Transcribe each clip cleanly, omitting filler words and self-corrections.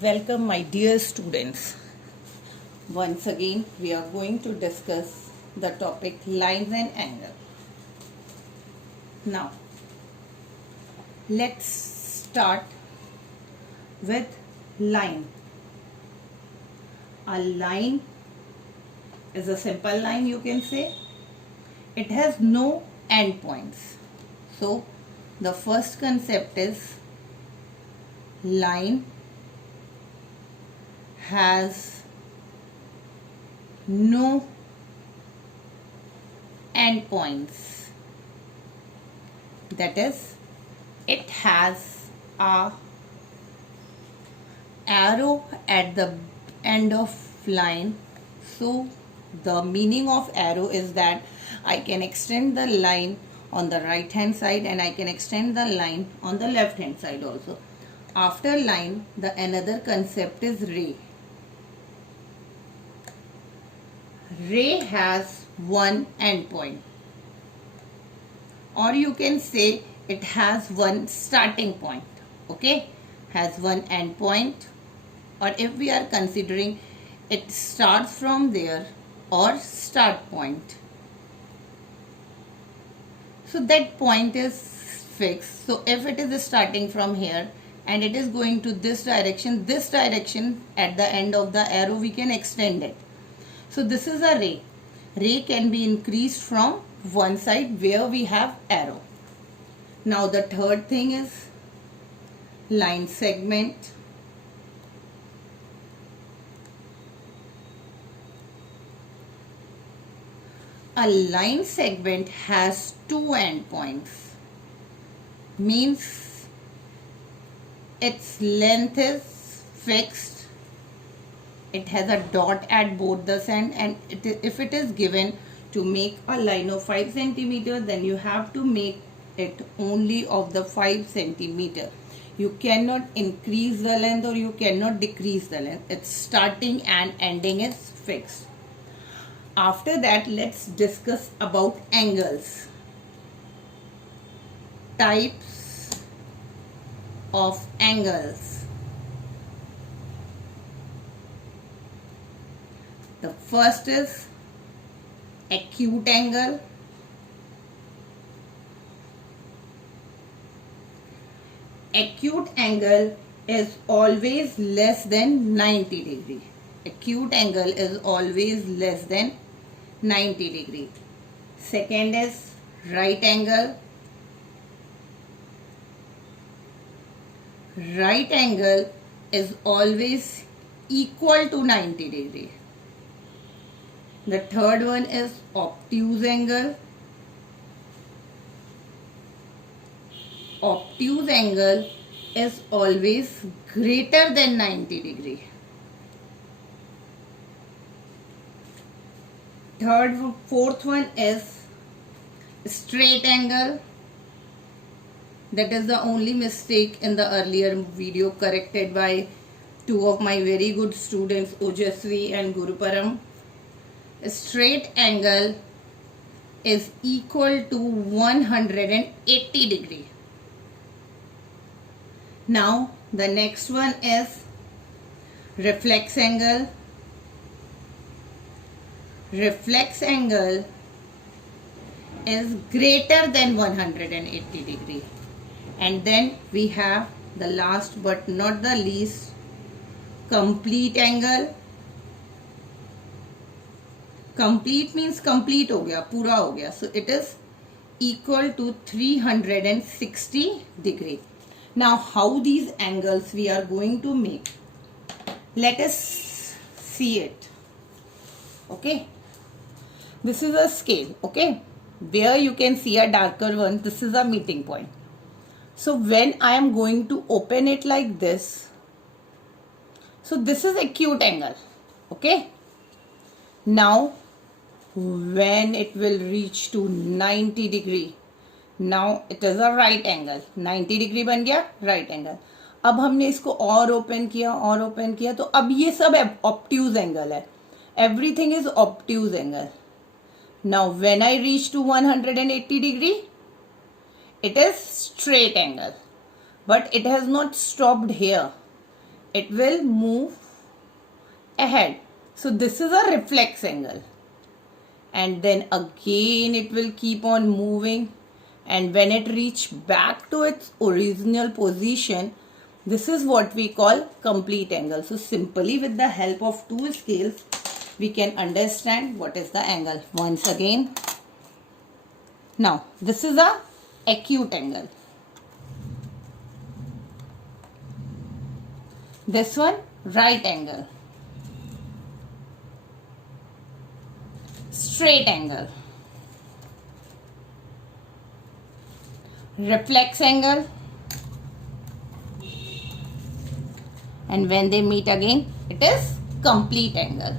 Welcome, my dear students. Once again, we are going to discuss the topic lines and angle. Now, let's start with line. A line is a simple line, you can say. It has no endpoints. So, the first concept is line has no endpoints. That is, it has a arrow at the end of line. So the meaning of arrow is that I can extend the line on the right hand side and I can extend the line on the left hand side also. After line, the another concept is ray. Ray has one endpoint, or you can say it has one starting point. Okay, has one endpoint, or if we are considering it starts from there or start point. So that point is fixed. So if it is starting from here and it is going to this direction at the end of the arrow we can extend it. So this is a ray. Ray can be increased from one side where we have arrow. Now the third thing is line segment. A line segment has two endpoints. Means its length is fixed. It has a dot at both the ends, and if it is given to make a line of 5 centimeter, then you have to make it only of the 5 centimeter. You cannot increase the length or you cannot decrease the length. Its starting and ending is fixed. After that, let's discuss about angles. Types of angles. The first is acute angle. Acute angle is always less than 90 degree. Acute angle is always less than 90 degree. Second is right angle. Right angle is always equal to 90 degree. The third one is obtuse angle. Obtuse angle is always greater than 90 degree. Fourth one is straight angle. That is the only mistake in the earlier video, corrected by two of my very good students, Ojasvi and Guruparam. Straight angle is equal to 180 degree. Now the next one is reflex angle. Reflex angle is greater than 180 degree. And then we have the last but not the least, complete angle. Complete means complete हो गया, पूरा हो गया. So it is equal to 360 degree. Now how these angles we are going to make? Let us see it. Okay. This is a scale. Okay. Where you can see a darker one, this is a meeting point. So when I am going to open it like this, so this is acute angle. Okay. Now when it will reach to 90 degree, now it is a right angle. 90 degree बन गया right angle. अब हमने इसको और open किया तो अब ये सब obtuse angle है. Everything is obtuse angle. Now when I reach to 180 degree, it is straight angle. But it has not stopped here. it will move ahead. So this is a reflex angle. And then again it will keep on moving, and when it reach back to its original position, this is what we call complete angle. So simply with the help of two scales, we can understand what is the angle. Once again, now this is a acute angle. This one, right angle. Straight angle. Reflex angle. And when they meet again, it is complete angle.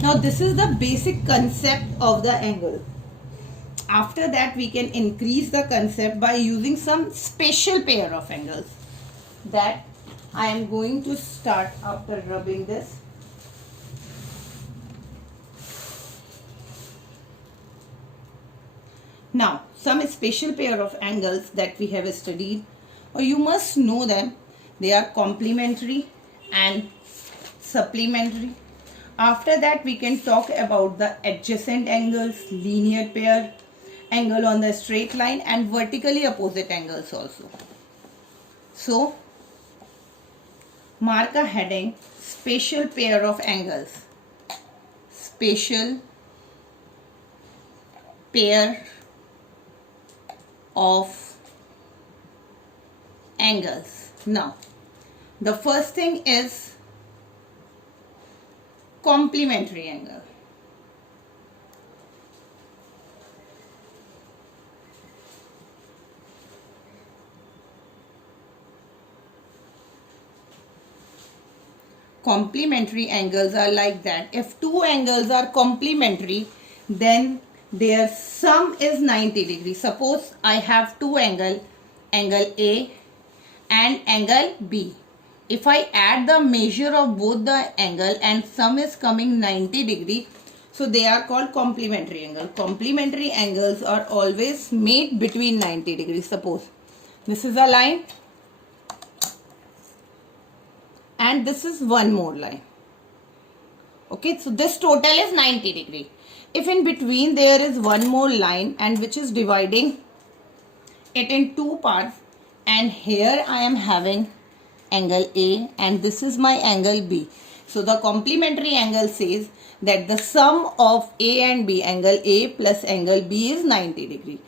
Now this is the basic concept of the angle. After that, we can increase the concept by using some special pair of angles that I am going to start after rubbing this. Now, some special pair of angles that we have studied, or you must know them. They are complementary and supplementary. After that, we can talk about the adjacent angles, linear pair, angle on the straight line, and vertically opposite angles also. So, mark a heading, special pair of angles. Special pair of angles. Now, the first thing is complementary angle. Complementary angles are like that. If two angles are complementary, then their sum is 90 degrees. Suppose I have two angles, angle A and angle B. If I add the measure of both the angle and sum is coming 90 degree, so they are called complementary angle. Complementary angles are always made between 90 degrees. Suppose this is a line and this is one more line. Okay, so this total is 90 degree. If in between there is one more line and which is dividing it in two parts, and here I am having angle A and this is my angle B. So the complementary angle says that the sum of A and B, angle A plus angle B is 90 degree.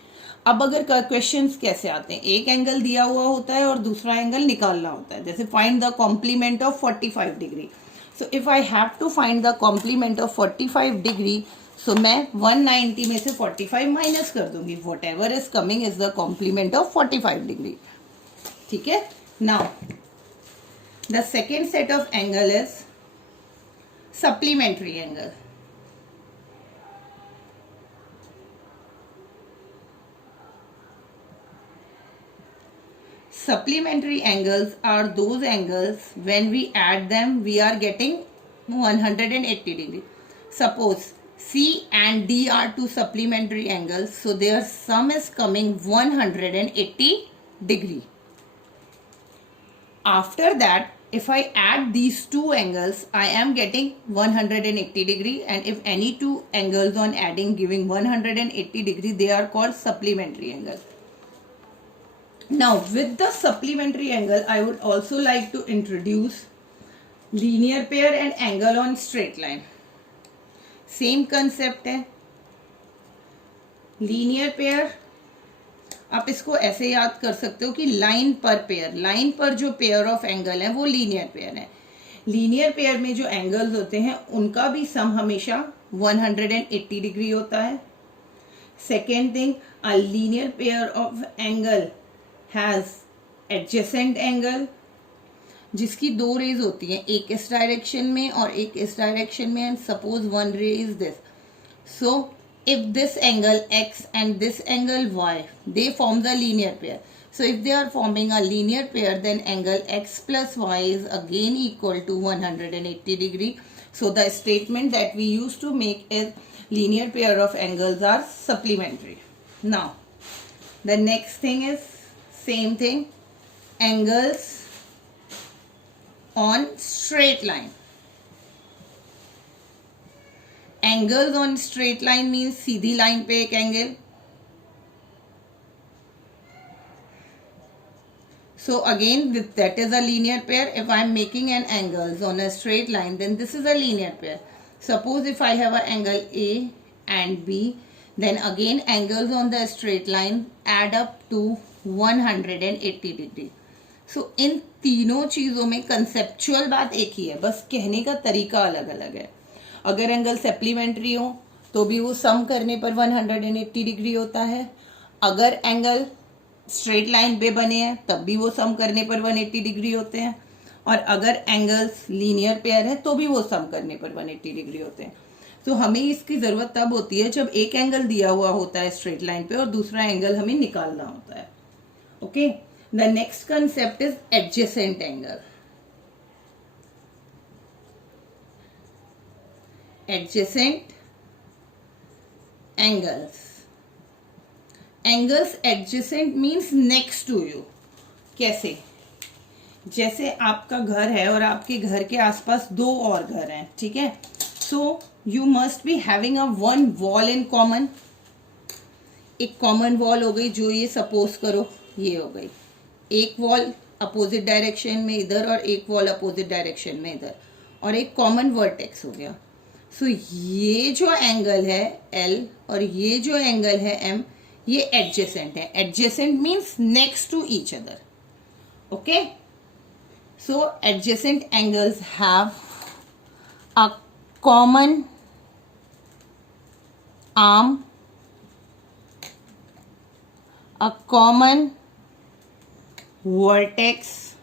अब अगर questions कैसे आते हैं, एक angle दिया हुआ होता है और दूसरा एंगल निकालना होता है. जैसे find the complement of 45 degree. So if I have to find the complement of 45 degree, so मैं 190 में से 45 माइनस कर दूंगी. Whatever is coming is the complement of 45 degree. ठीक है. Now the second set of angle is supplementary angle. Supplementary angles are those angles when we add them we are getting 180 degree. Suppose C and D are two supplementary angles, so their sum is coming 180 degree. After that, if I add these two angles, I am getting 180 degree, and if any two angles on adding giving 180 degree, they are called supplementary angles. Now, with the supplementary angle, I would also like to introduce linear pair and angle on straight line. Same concept है. Linear pair, आप इसको ऐसे याद कर सकते हो कि line पर पेयर, लाइन पर जो पेयर ऑफ एंगल है वो लीनियर पेयर है. लीनियर पेयर में जो एंगल्स होते हैं उनका भी सम हमेशा 180 डिग्री होता है. Second thing, a linear pair of angle has adjacent angle, जिसकी दो रेज होती हैं, एक इस डायरेक्शन में और एक इस डायरेक्शन में, एंड सपोज वन रे is this. So if this angle x and this angle y, they form the linear pair. So if they are forming a linear pair, then angle x plus y is again equal to 180 degree. So the statement that we used to make is linear pair of angles are supplementary. Now the next thing is same thing, angles on straight line. Angles on straight line means Sidhi line पे एक angle. So again, that is a linear pair. If I am making an angles on a straight line, then this is a linear pair. Suppose if I have an angle A and B, then again angles on the straight line add up to 180 degree. So इन तीनों चीज़ों में conceptual बात एक ही है, बस कहने का तरीका अलग अलग है. अगर एंगल सप्लीमेंट्री हो तो भी वो सम करने पर 180 डिग्री होता है. अगर एंगल स्ट्रेट लाइन पे बने हैं तब भी वो सम करने पर 180 डिग्री होते हैं. और अगर एंगल्स लीनियर पेयर है तो भी वो सम करने पर 180 डिग्री होते हैं. तो हमें इसकी ज़रूरत तब होती है जब एक एंगल दिया हुआ होता है स्ट्रेट लाइन पे और दूसरा एंगल हमें निकालना होता है. Okay, the next concept is adjacent angle. Adjacent angles. Angles adjacent means next to you. कैसे? जैसे आपका घर है और आपके घर के आसपास दो और घर हैं, ठीक है. So you must be having a one wall in common. एक कॉमन वॉल हो गई, जो ये सपोज करो ये हो गई. एक वॉल अपोजिट डायरेक्शन में इधर और एक वॉल अपोजिट डायरेक्शन में इधर, और एक कॉमन वर्टेक्स हो गया. सो ये जो एंगल है L और ये जो एंगल है M, ये एडजेसेंट है. Adjacent means next to each other. Okay, so adjacent angles have a common arm, a common vertex.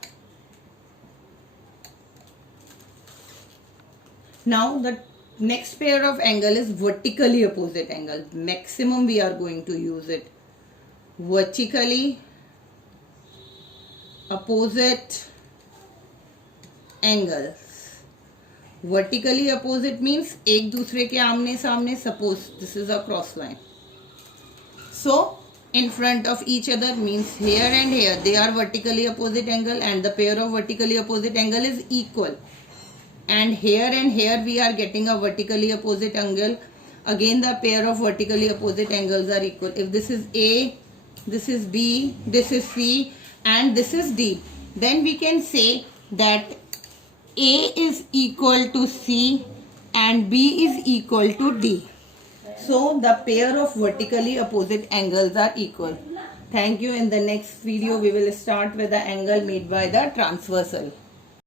Now the next pair of angle is vertically opposite angle. Maximum we are going to use it. Vertically opposite angles. Vertically opposite means एक दूसरे के आमने सामने. Suppose this is a cross line. So in front of each other means here and here they are vertically opposite angle and the pair of vertically opposite angle is equal. And here we are getting a vertically opposite angle. Again the pair of vertically opposite angles are equal. If this is A, this is B, this is C and this is D, then we can say that A is equal to C and B is equal to D. So the pair of vertically opposite angles are equal. Thank you. In the next video we will start with the angle made by the transversal.